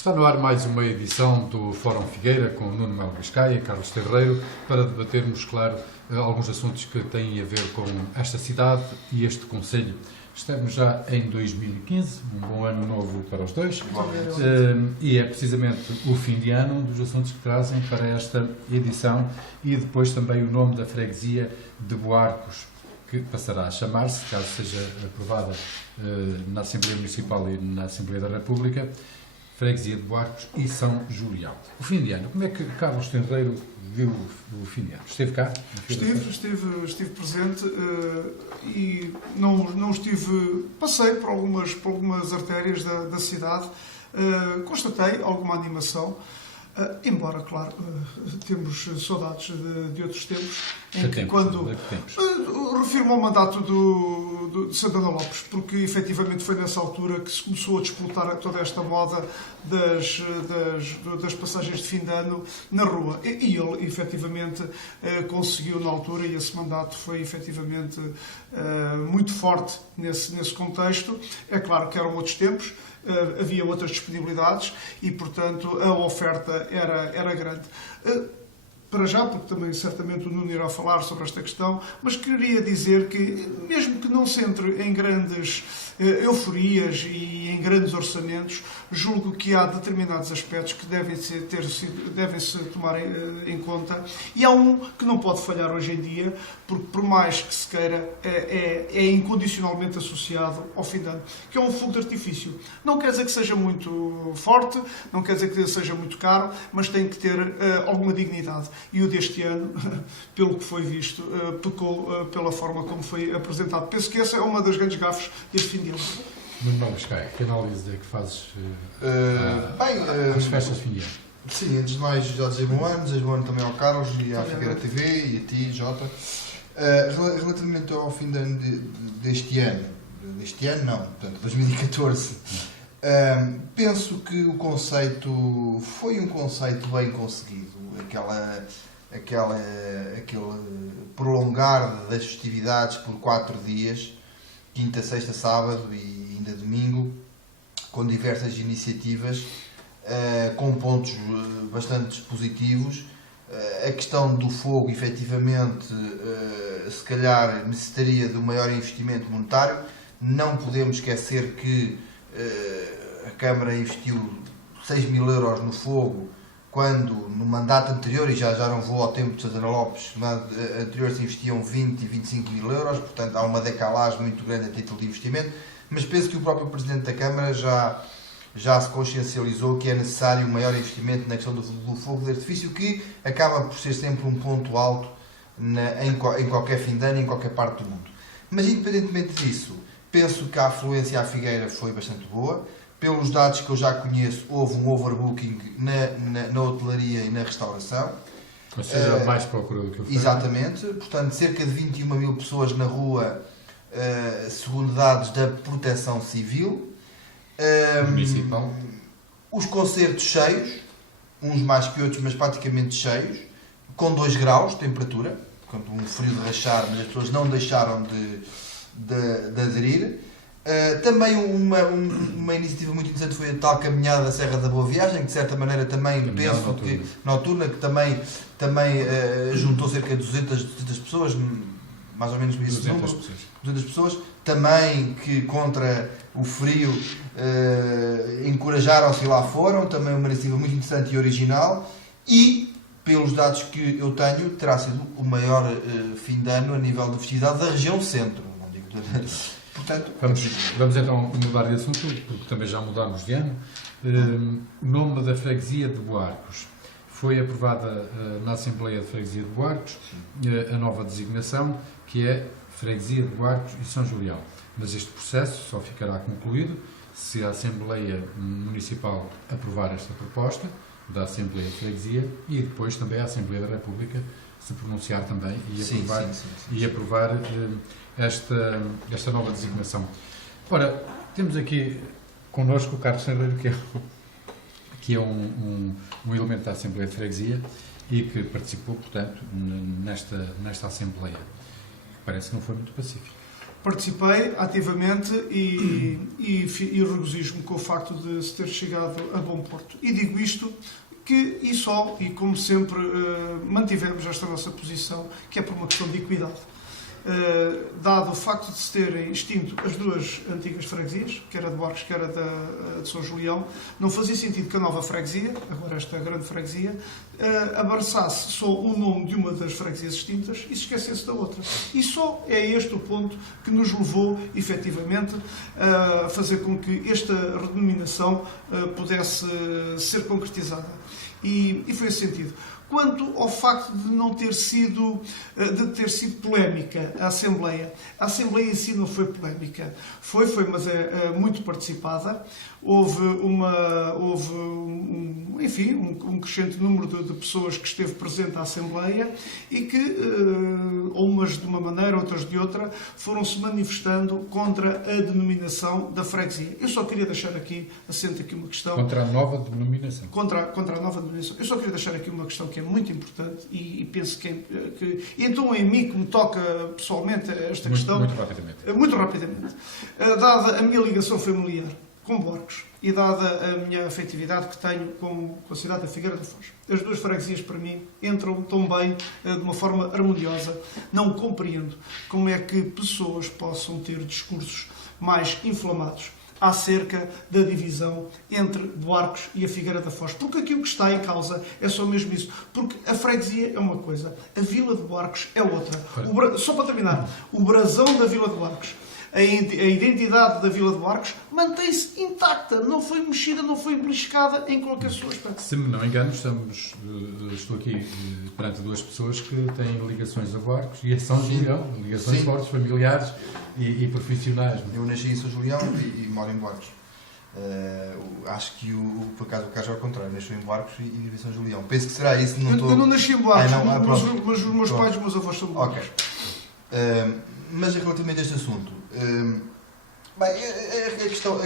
Está no ar mais uma edição do Fórum Figueira com Nuno Melo Biscaia e Carlos Terreiro para debatermos, claro, alguns assuntos que têm a ver com esta cidade e este concelho. Estamos já em 2015, um bom ano novo para os dois, e é precisamente o fim de ano um dos assuntos que trazem para esta edição e depois também o nome da freguesia de Boarcos, que passará a chamar-se, caso seja aprovada na Assembleia Municipal e na Assembleia da República, Freguesia de Boarcos e São Julião. O fim de ano, como é que Carlos Terreiro viu o fim de ano? Esteve cá? Estive presente e não estive... Passei por algumas artérias da cidade, constatei alguma animação, embora, claro, temos saudades de outros tempos, em que quando... Refiro-me ao mandato de Santana Lopes, porque efetivamente foi nessa altura que se começou a disputar toda esta moda das passagens de fim de ano na rua. E ele efetivamente conseguiu na altura, e esse mandato foi efetivamente muito forte nesse contexto. É claro que eram outros tempos, havia outras disponibilidades e, portanto, a oferta era grande. Para já, porque também certamente o Nuno irá falar sobre esta questão, mas queria dizer que, mesmo que não se entre em grandes euforias e em grandes orçamentos, julgo que há determinados aspectos que devem-se tomar em conta, e há um que não pode falhar hoje em dia, porque por mais que se queira, é incondicionalmente associado ao fim de ano, que é um fogo de artifício. Não quer dizer que seja muito forte, não quer dizer que seja muito caro, mas tem que ter alguma dignidade. E o deste ano, pelo que foi visto, pecou pela forma como foi apresentado. Penso que essa é uma das grandes gafes deste fim de ano. Nuno Melo Biscaia, que análise é que fazes às festas de fim de ano? Sim, antes de mais, já desejo bom ano também ao Carlos e à Figueira TV e a ti, Jota. Relativamente ao fim de ano deste ano não, portanto, 2014, penso que o conceito foi um conceito bem conseguido. Aquele prolongar das festividades por 4 dias, quinta, sexta, sábado e ainda domingo, com diversas iniciativas, com pontos bastante positivos. A questão do fogo, efetivamente, se calhar necessitaria de um maior investimento monetário. Não podemos esquecer que a Câmara investiu 6.000 euros no fogo, quando no mandato anterior, e já não vou ao tempo de Santana Lopes, no mandato anterior se investiam 20 e 25.000 euros, portanto há uma decalagem muito grande a título de investimento, mas penso que o próprio Presidente da Câmara já se consciencializou que é necessário um maior investimento na questão do fogo de artifício, que acaba por ser sempre um ponto alto em qualquer fim de ano, em qualquer parte do mundo. Mas independentemente disso, penso que a afluência à Figueira foi bastante boa. Pelos dados que eu já conheço, houve um overbooking na hotelaria e na restauração. Ou seja, mais procura do que o foi. Exatamente. Portanto, cerca de 21.000 pessoas na rua, segundo dados da Proteção Civil. Municipal. Os concertos cheios, uns mais que outros, mas praticamente cheios, com 2 graus de temperatura. Portanto, um frio de rachar, mas as pessoas não deixaram de aderir. Também uma iniciativa muito interessante foi a tal caminhada da Serra da Boa Viagem, que de certa maneira também penso que noturna, que também juntou cerca de 200 pessoas, mais ou menos esse número, 200 pessoas, também que contra o frio encorajaram-se e lá foram, também uma iniciativa muito interessante e original, e pelos dados que eu tenho, terá sido o maior fim de ano a nível de festividade da região centro, não digo Portanto, vamos então mudar de assunto, porque também já mudámos de ano. O nome da freguesia de Boarcos. Foi aprovada na Assembleia de Freguesia de Boarcos a nova designação, que é Freguesia de Boarcos e São Julião. Mas este processo só ficará concluído se a Assembleia Municipal aprovar esta proposta da Assembleia de Freguesia e depois também a Assembleia da República se pronunciar também e aprovar esta nova designação. Ora, temos aqui connosco o Carlos Terreiro, que é um elemento da Assembleia de Freguesia e que participou, portanto, nesta Assembleia, que parece que não foi muito pacífica. Participei ativamente e regozijo-me com o facto de se ter chegado a bom porto. E digo isto e como sempre mantivemos esta nossa posição, que é por uma questão de equidade. Dado o facto de se terem extinto as duas antigas freguesias, quer a de Barcos, quer a de São Julião, não fazia sentido que a nova freguesia, agora esta grande freguesia, abraçasse só o nome de uma das freguesias extintas e se esquecesse da outra. E só é este o ponto que nos levou, efetivamente, a fazer com que esta redenominação pudesse ser concretizada. E foi esse sentido. Quanto ao facto de não ter sido, polémica a Assembleia em si não foi polémica. Mas é muito participada. Houve um crescente número de pessoas que esteve presente à Assembleia e que, umas de uma maneira, outras de outra, foram-se manifestando contra a denominação da freguesia. Eu só queria deixar assente aqui uma questão. Contra a nova denominação. Contra a nova denominação. Eu só queria deixar aqui uma questão que é muito importante e penso que então em mim que me toca pessoalmente esta questão. Muito rapidamente. Dada a minha ligação familiar com Barcos e dada a minha afetividade que tenho com a cidade da Figueira da Foz, as duas freguesias para mim entram tão bem, de uma forma harmoniosa. Não compreendo como é que pessoas possam ter discursos mais inflamados acerca da divisão entre Barcos e a Figueira da Foz. Porque aquilo que está em causa é só mesmo isso. Porque a freguesia é uma coisa, a Vila de Barcos é outra. Só para terminar, o brasão da Vila de Barcos, a identidade da Vila de Barcos mantém-se intacta, não foi mexida, não foi beliscada em qualquer seu aspecto. Se me não engano, estou aqui perante duas pessoas que têm ligações a Barcos e a São Julião, ligações fortes, familiares e profissionais. Eu nasci em São Julião e moro em Barcos. Acho que por acaso o caso é ao contrário, nasceu em Barcos e vive em São Julião. Penso que será isso. Eu não nasci em Barcos, mas os meus pais e os meus avós são de Barcos. Ok. Mas relativamente a este assunto, a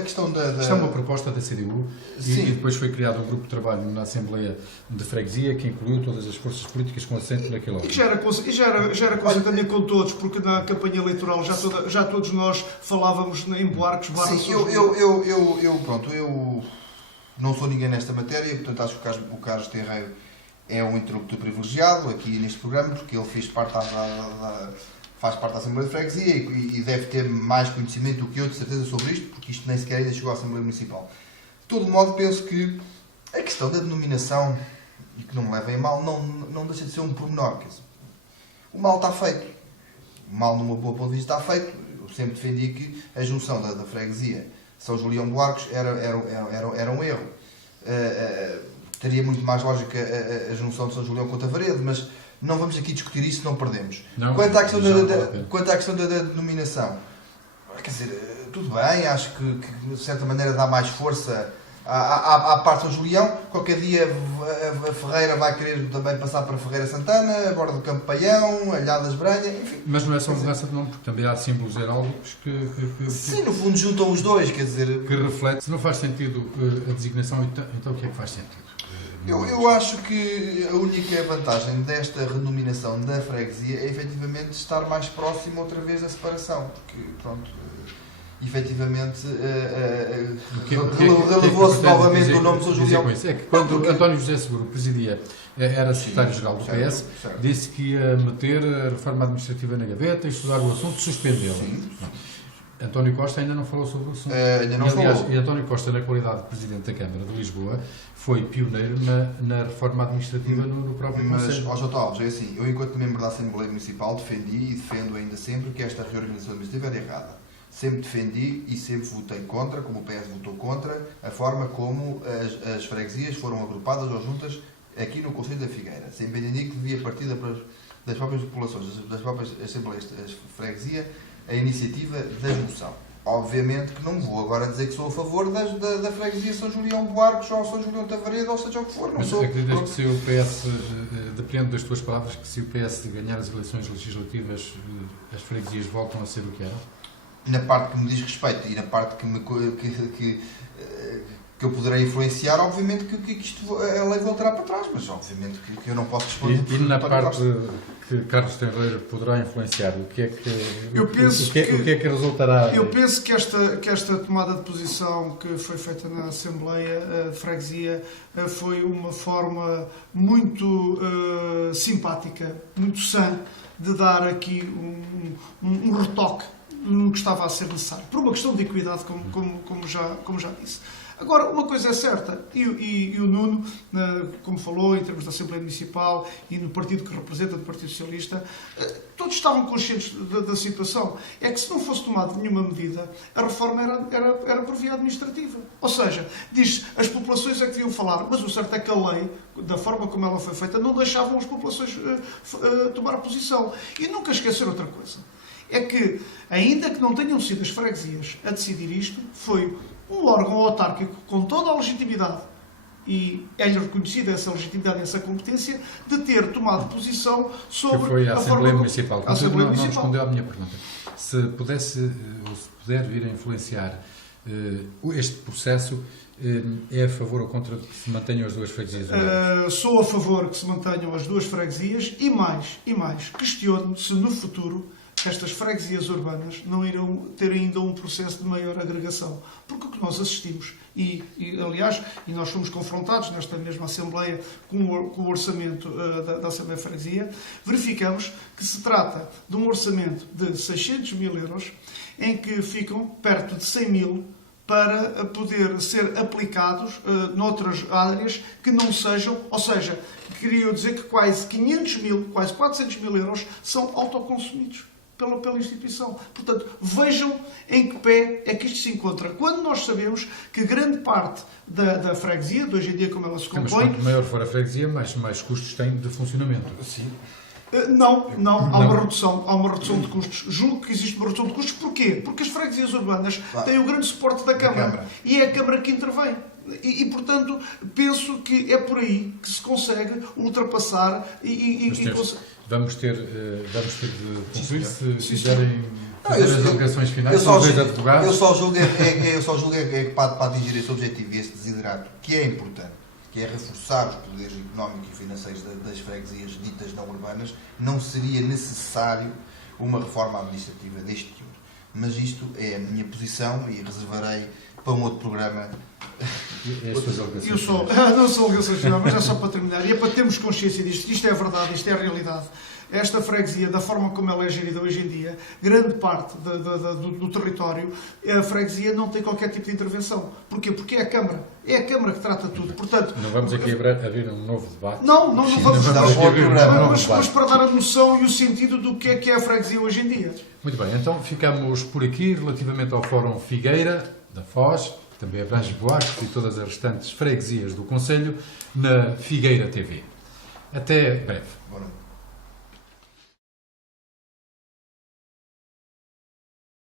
questão da... Isto é uma proposta da CDU e depois foi criado um grupo de trabalho na Assembleia de Freguesia que incluiu todas as forças políticas com assento naquele órgão. E já era coisa também com todos, porque na campanha eleitoral já todos nós falávamos em Barcos, Sim, eu não sou ninguém nesta matéria, portanto acho que o Carlos Terreiro é um interlocutor privilegiado aqui neste programa, porque ele faz parte da Assembleia de Freguesia e deve ter mais conhecimento do que eu, de certeza, sobre isto, porque isto nem sequer ainda chegou à Assembleia Municipal. De todo modo, penso que a questão da denominação, e que não me levem a mal, não deixa de ser um pormenor. O mal está feito. O mal, numa boa ponto de vista, está feito. Eu sempre defendi que a junção da Freguesia São Julião de Barcos era um erro. Teria muito mais lógica a junção de São Julião com Tavaredo, mas não vamos aqui discutir isso, não perdemos. Quanto à questão da denominação, quer dizer, tudo bem, acho que de certa maneira dá mais força à parte de São Julião. Qualquer dia a Ferreira vai querer também passar para Ferreira Santana, agora do Campo Paião, Alhadas Branha, enfim. Mas não é só mudança de nome, porque também há símbolos heráldicos que sim, no fundo juntam os dois, quer dizer... Que reflete. Se não faz sentido a designação, então o que é que faz sentido? Eu acho que a única vantagem desta renominação da freguesia é efetivamente estar mais próximo outra vez da separação, porque pronto, efetivamente relevou-se novamente o nome de São Julião. É que quando António José Seguro presidia, era secretário-geral do PS, disse que ia meter a reforma administrativa na gaveta, estudar o assunto, suspendê-la. António Costa ainda não falou sobre o assunto. Aliás, e António Costa, na qualidade de Presidente da Câmara de Lisboa, foi pioneiro na reforma administrativa no próprio Conselho. Mas, João Alves, é assim, eu enquanto membro da Assembleia Municipal defendi e defendo ainda sempre que esta reorganização administrativa era errada. Sempre defendi e sempre votei contra, como o PS votou contra, a forma como as freguesias foram agrupadas ou juntas aqui no Conselho da Figueira. Sempre entendi que devia partir das próprias populações, das próprias Assembleias de Freguesia, a iniciativa da junção. Obviamente que não vou agora dizer que sou a favor da freguesia São Julião de Barcos ou São Julião de Tavaredo, ou seja o que for. Mas acreditas que se o PS, depende das tuas palavras, que se o PS ganhar as eleições legislativas, as freguesias voltam a ser o que eram? Na parte que me diz respeito e na parte que que eu poderei influenciar, obviamente que isto, a lei voltará para trás, mas obviamente que eu não posso responder. E na António parte Costa. que Carlos Tenreiro poderá influenciar, o que é que, Eu penso o que é que resultará? Eu penso que esta tomada de posição que foi feita na Assembleia de Freguesia foi uma forma muito simpática, muito sã, de dar aqui um retoque no que estava a ser necessário, por uma questão de equidade, como já disse. Agora, uma coisa é certa, e o Nuno, como falou, em termos da Assembleia Municipal e no partido que representa, do Partido Socialista, todos estavam conscientes da situação. É que se não fosse tomada nenhuma medida, a reforma era por via administrativa. Ou seja, diz as populações é que deviam falar, mas o certo é que a lei, da forma como ela foi feita, não deixavam as populações tomar posição. E nunca esquecer outra coisa. É que, ainda que não tenham sido as freguesias a decidir isto, foi um órgão autárquico com toda a legitimidade, e é-lhe reconhecida essa legitimidade e essa competência, de ter tomado posição sobre que foi a Assembleia forma Municipal. A Assembleia Não Municipal. respondeu à minha pergunta. Se pudesse, ou se puder vir a influenciar este processo, é a favor ou contra que se mantenham as duas freguesias? Sou a favor que se mantenham as duas freguesias e mais, questiono se no futuro estas freguesias urbanas não irão ter ainda um processo de maior agregação. Porque o que nós assistimos, aliás, nós fomos confrontados nesta mesma Assembleia com o orçamento da Assembleia de Freguesia, verificamos que se trata de um orçamento de 600 mil euros, em que ficam perto de 100 mil para poder ser aplicados noutras áreas que não sejam, ou seja, queria dizer que quase 500 mil, quase 400 mil euros são autoconsumidos pela instituição. Portanto, vejam em que pé é que isto se encontra. Quando nós sabemos que grande parte da freguesia, de hoje em dia como ela se Mas compõe... quanto maior for a freguesia, mais custos tem de funcionamento. Sim. Não, há uma redução de custos. Julgo que existe uma redução de custos. Porquê? Porque as freguesias urbanas têm o grande suporte da Câmara. E é a Câmara que intervém. E, portanto, penso que é por aí que se consegue ultrapassar Vamos ter de concluir, se Sim, quiserem fazer as alegações finais, eu são dois advogados. Eu só julgo que para atingir esse objetivo e esse desiderato, que é importante, que é reforçar os poderes económicos e financeiros das freguesias ditas não urbanas, não seria necessário uma reforma administrativa deste teor. Mas isto é a minha posição e reservarei para um outro programa. As suas alegações Eu sou, não sou alegações finais, mas é só para terminar. E é para termos consciência disto, que isto é verdade, isto é a realidade. Esta freguesia, da forma como ela é gerida hoje em dia, grande parte do território, a freguesia não tem qualquer tipo de intervenção. Porquê? Porque é a Câmara. É a Câmara que trata tudo. Portanto, não vamos aqui abrir um novo debate. Não vamos mas para dar a noção e o sentido do que é a freguesia hoje em dia. Muito bem, então ficamos por aqui relativamente ao Fórum Figueira, da Foz, que também abrange Buarques e todas as restantes freguesias do Conselho, na Figueira TV. Até breve. Boa noite.